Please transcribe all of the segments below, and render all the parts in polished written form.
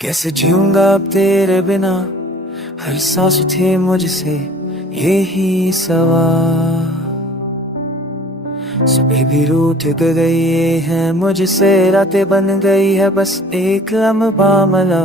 कैसे जीऊंगा अब तेरे बिना, हर सांस थे मुझसे यही सवाल। सुबह भी रूठ गई है मुझसे, रातें बन गई है बस एक लम्हा मला।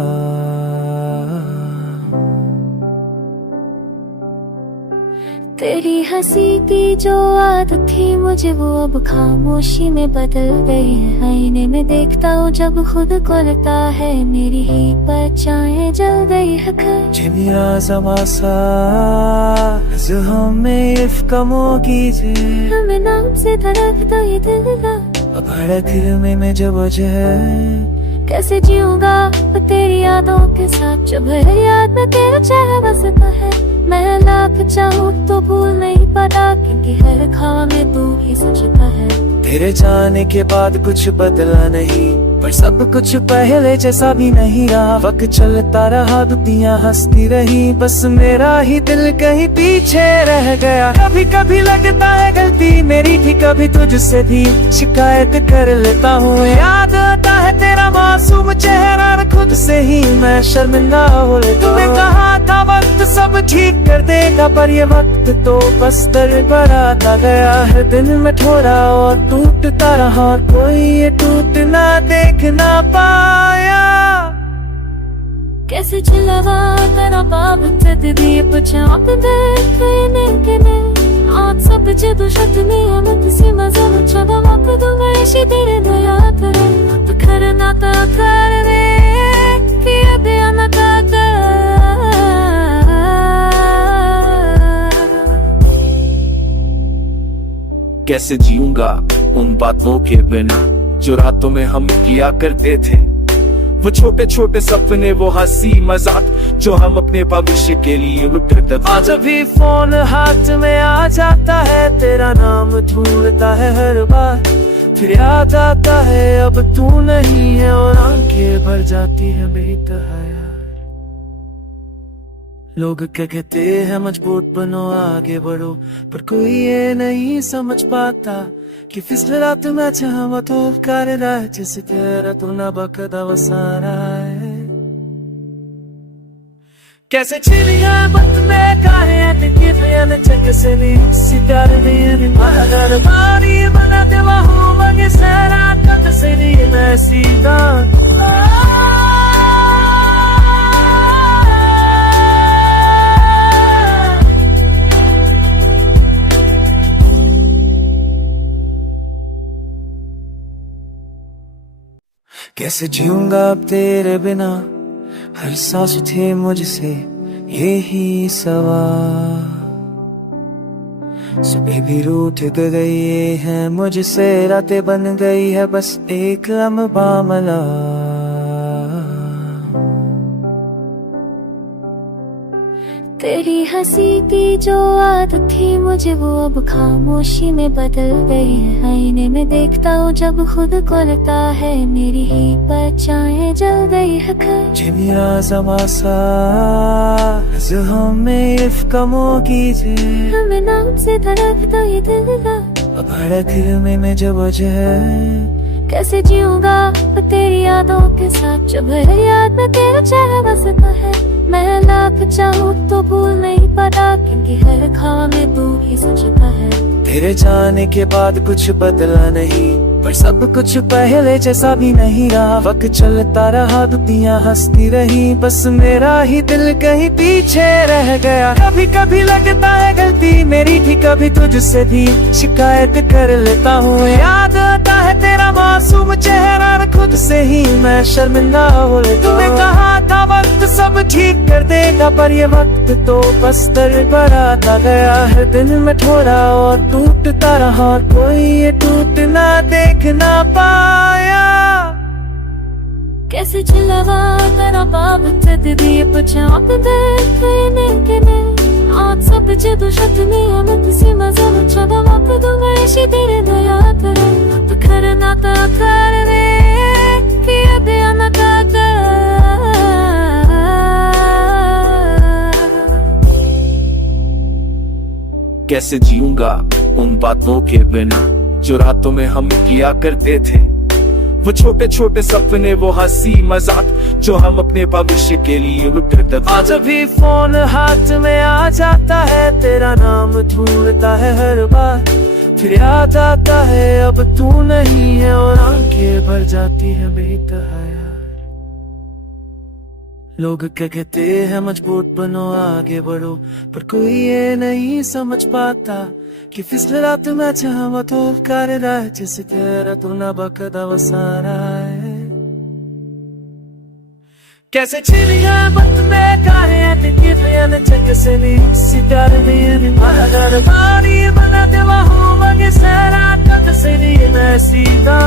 तेरी हंसी की जो आदत थी मुझे, वो अब खामोशी में बदल गई है। आईने में देखता हूँ जब खुद को लगता है मेरी ही परछाएं जल गई है। मेरा जमासा हमें इफ्कमो कीजिए, हमें नाम से धड़कता ये दिल का धड़क में मैं जब वजह कैसे जीऊंगा तेरी यादों के साथ। जब हर याद में तेरा चेहरा बसता है, मैं लाख चाहूँ तो भूल नहीं पाता, क्योंकि हर ख्वाब में तू ही सचता है। तेरे जाने के बाद कुछ बदला नहीं, पर सब कुछ पहले जैसा भी नहीं रहा। वक्त चलता रहा, दुनिया हंसती रही, बस मेरा ही दिल कहीं पीछे रह गया। कभी कभी लगता है गलती मेरी थी, कभी तुझसे भी शिकायत कर लेता हूँ। याद आता है तेरा मासूम चेहरा, खुद से ही मैं शर्मिंदा हो लेता हूँ। तूने कहा था वक्त सब ठीक कर देगा, पर ये वक्त तो बस दर पर आता गया है। दिल में थोड़ा और टूटता रहा, कोई ये टूटना देख ना पाया। कैसे चलवा तेरा बाब तेरी पछाप दे कहने के में आज सब जदू शतनी अमत सी मजल छदा वक्त दूंगा इसी तेरे दया करे। तो करना तो कर रे किया दिया ना कर। कैसे जीऊंगा उन बातों के बिना जो रातों में हम किया करते थे। वो छोटे छोटे सपने, वो हंसी मजाक जो हम अपने भविष्य के लिए उठते थे। आज भी फोन हाथ में आ जाता है, तेरा नाम ढूंढता है हर बार। फिर याद आता है अब तू नहीं है, और आंखें भर जाती है बेतहाया। लोग क्या कहते हैं मजबूत बनो आगे बढ़ो, पर कोई ये नहीं समझ पाता कि फिसल रात में चाहवा तो कर रहा है, जिसे तेरा तू ना बकदा वसारा है। कैसे चिड़िया बत में काहे अटके पियन चक से नी सितार दिए मार मारी बना देवा हूँ मगे सारा कद से नी मैं सीधा। कैसे जीऊंगा अब तेरे बिना, हर सांस थे मुझसे यही सवाल। सुबह भी रूठ गई है मुझसे, रातें बन गई है बस एक लम्हा मला। तेरी हंसी की जो आदत थी मुझे, वो अब खामोशी में बदल गई है। आईने में देखता हूँ जब खुद को लगता है मेरी ही परछाएं जल गई है। मेरा जमासा हमें इफ्कमो कीजिए, हमें नाम से धड़कता ये दिल का धड़क में मैं जब वजह कैसे जीऊंगा तेरी यादों के साथ। जब हर याद में तेरा चेहरा बसता है, मैं लाख चाहूँ तो भूल नहीं पाता, क्योंकि हर ख्वाब में तू ही सचता है। तेरे जाने के बाद कुछ बदला नहीं, पर सब कुछ पहले जैसा भी नहीं रहा। वक्त चलता रहा, दुनिया हंसती रही, बस मेरा ही दिल कहीं पीछे रह गया। कभी कभी लगता है गलती मेरी थी, कभी तुझसे भी शिकायत कर लेता हूँ। याद आता है तेरा मासूम चेहरा, खुद से ही मैं शर्मिंदा हो लेता हूँ। तूने कहा था वक्त सब ठीक कर देगा, पर ये वक्त तो बस दर पर आता गया है। दिल में थोड़ा और टूटता रहा, कोई ये टूटना देख ना पाया। कैसे चलवा तेरा बाब तेरी पछाप दे कहने के में आज सब जदू शतनी अमत सी मजल छदा वक्त दूंगा इसी तेरे दया करे। तो करना तो कर रे किया दिया ना कर। कैसे जीऊंगा उन बातों के बिना जो रातों में हम किया करते थे। वो छोटे छोटे सपने, वो हंसी मजाक जो हम अपने भविष्य के लिए करते थे। आज भी फोन हाथ में आ जाता है, तेरा नाम ढूंढता है हर बार, फिर याद आता है अब तू नहीं है और आंखें भर जाती है बेतहाया। लोग कहते हैं मजबूत बनो आगे बढ़ो, पर कोई ये नहीं समझ पाता कि फिसल रात में चाहवा तो कर रहा है, जिसे तेरा तू ना बकदा वो सारा है। कैसे चिड़िया बत में काहे निकले चक से नहीं सितार नहीं मार मारी बना देवा हो मगे सारा कद से नहीं मैं सीधा